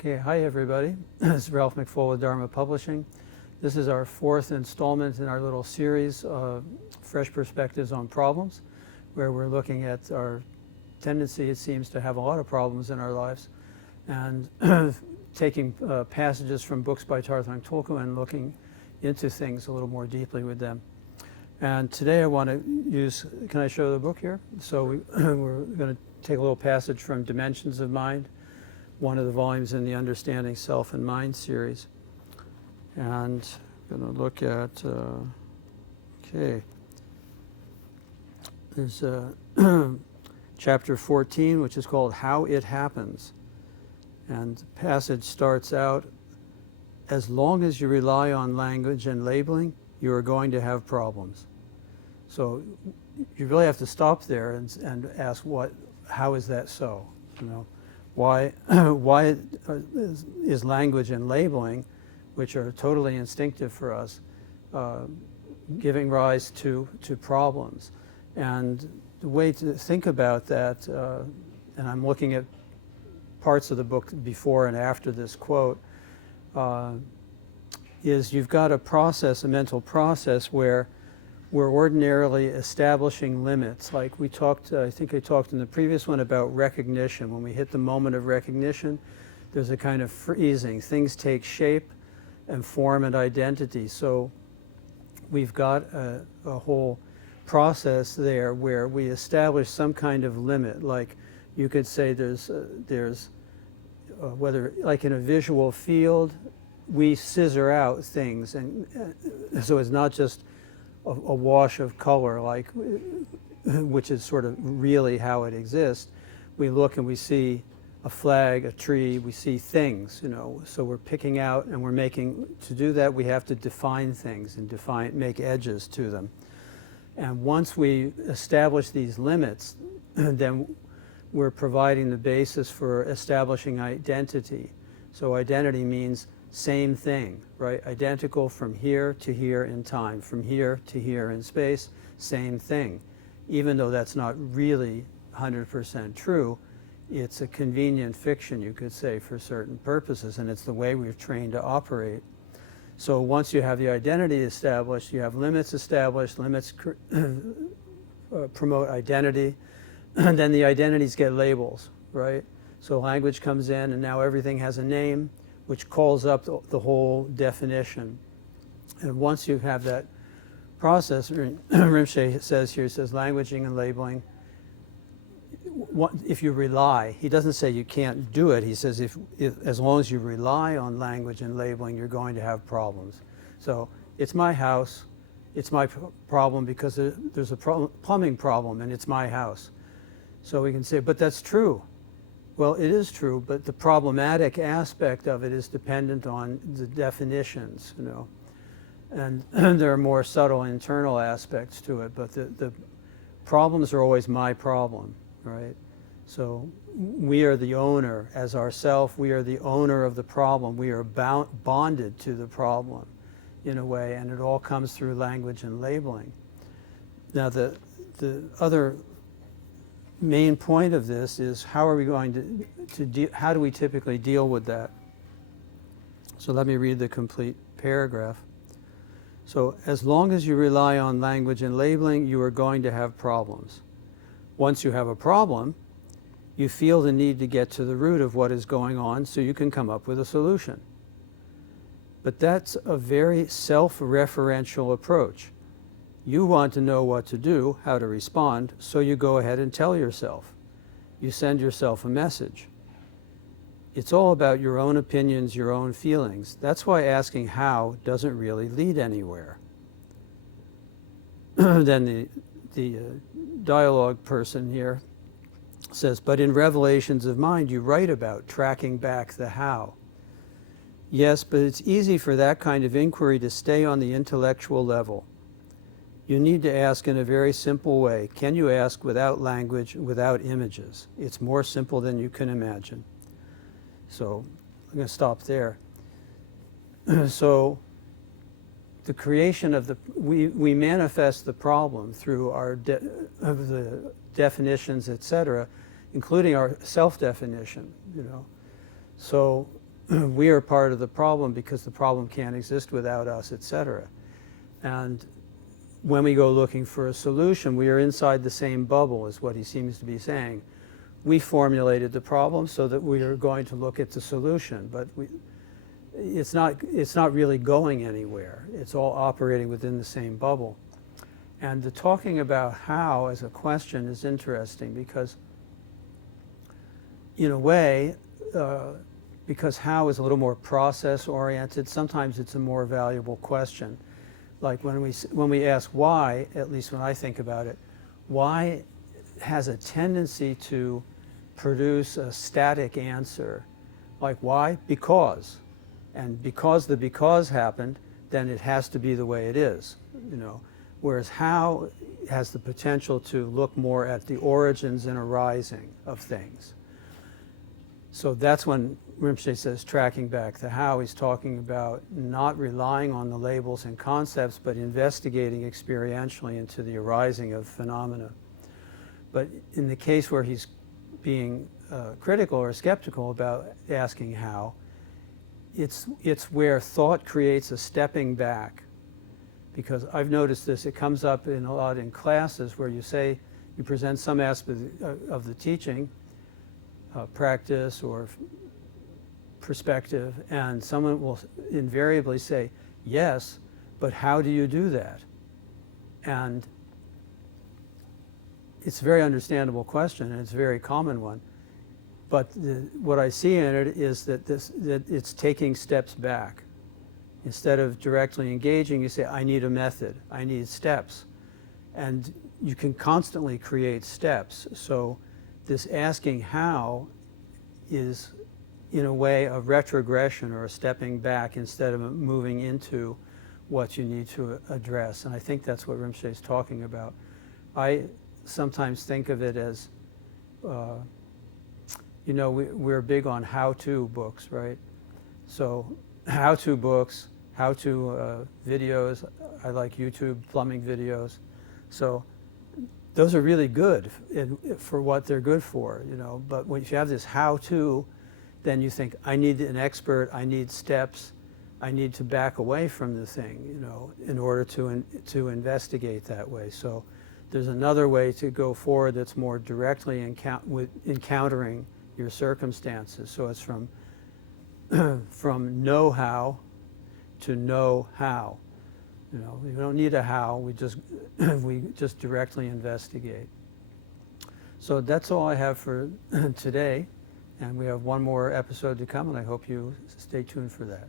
Okay, hi everybody. This is Ralph McFall with Dharma Publishing. This is our fourth installment in our little series of Fresh Perspectives on Problems, where we're looking at our tendency, it seems, to have a lot of problems in our lives, and taking passages from books by Tarthang Tulku and looking into things a little more deeply with them. And today I want to use, can I show the book here? So we're going to take a little passage from Dimensions of Mind, one of the volumes in the Understanding Self and Mind series. And I'm going to look at, okay, there's chapter 14, which is called How It Happens. And the passage starts out, as long as you rely on language and labeling, you are going to have problems. So you really have to stop there and ask, how is that so? You know, why is language and labeling, which are totally instinctive for us, giving rise to problems? And the way to think about that, and I'm looking at parts of the book before and after this quote, is you've got a mental process where we're ordinarily establishing limits. Like we talked, I think I talked in the previous one about recognition. When we hit the moment of recognition, there's a kind of freezing. Things take shape and form and identity. So we've got a whole process there where we establish some kind of limit. Like you could say there's whether, like in a visual field, we scissor out things, and so it's not just a wash of color, like, which is sort of really how it exists. We look and we see a flag, a tree, we see things, you know, so we're picking out and we're making, to do that we have to define things and make edges to them. And once we establish these limits, then we're providing the basis for establishing identity. So identity means same thing, right? Identical from here to here in time, from here to here in space, same thing. Even though that's not really 100% true, it's a convenient fiction, you could say, for certain purposes, and it's the way we've trained to operate. So once you have the identity established, you have limits established, limits promote identity, and then the identities get labels, right? So language comes in, and now everything has a name, which calls up the whole definition. And once you have that process, Rinpoche says here, he says languaging and labeling, if you rely, he doesn't say you can't do it, he says if as long as you rely on language and labeling, you're going to have problems. So it's my house, it's my problem because there's a plumbing problem and it's my house. So we can say, but that's true. Well, it is true, but the problematic aspect of it is dependent on the definitions, you know. And there are more subtle internal aspects to it, but the problems are always my problem, right? So we are the owner as ourself, we are the owner of the problem. We are bonded to the problem in a way, and it all comes through language and labeling. Now the other main point of this is how are we going how do we typically deal with that? So let me read the complete paragraph. So as long as you rely on language and labeling, you are going to have problems. Once you have a problem, you feel the need to get to the root of what is going on so you can come up with a solution. But that's a very self-referential approach. You want to know what to do, how to respond, so you go ahead and tell yourself. You send yourself a message. It's all about your own opinions, your own feelings. That's why asking how doesn't really lead anywhere. Then the dialogue person here says, but in Revelations of Mind, you write about tracking back the how. Yes, but it's easy for that kind of inquiry to stay on the intellectual level. You need to ask in a very simple way. Can you ask without language, without images? It's more simple than you can imagine. So I'm going to stop there. So the creation of we manifest the problem through our the definitions, etc., including our self-definition, you know. So we are part of the problem because the problem can't exist without us, etc. And when we go looking for a solution, we are inside the same bubble, is what he seems to be saying. We formulated the problem so that we are going to look at the solution, but it's not really going anywhere. It's all operating within the same bubble. And the talking about how as a question is interesting because, in a way, because how is a little more process-oriented, sometimes it's a more valuable question. Like when we ask why, at least when I think about it, why has a tendency to produce a static answer. Like why? Because. And because the because happened, then it has to be the way it is, you know. Whereas how has the potential to look more at the origins and arising of things. So that's when Rinpoche says tracking back to how, he's talking about not relying on the labels and concepts, but investigating experientially into the arising of phenomena. But in the case where he's being critical or skeptical about asking how, it's where thought creates a stepping back. Because I've noticed this, it comes up a lot in classes where you present some aspect of the teaching, practice or perspective, and someone will invariably say, yes, but how do you do that? And it's a very understandable question, and it's a very common one. But what I see in it is that it's taking steps back. Instead of directly engaging, you say, I need a method, I need steps. And you can constantly create steps. So this asking how is, in a way, a retrogression or a stepping back instead of moving into what you need to address. And I think that's what Rinpoche is talking about. I sometimes think of it as, you know, we're big on how-to books, right? So how-to books, how-to videos. I like YouTube plumbing videos. So those are really good for what they're good for, you know. But when you have this how-to, then you think, I need an expert, I need steps, I need to back away from the thing, you know, in order to investigate that way. So there's another way to go forward that's more directly encountering your circumstances. So it's from know how to know how. You know, we don't need a how, we just directly investigate. So that's all I have for today, and we have one more episode to come, and I hope you stay tuned for that.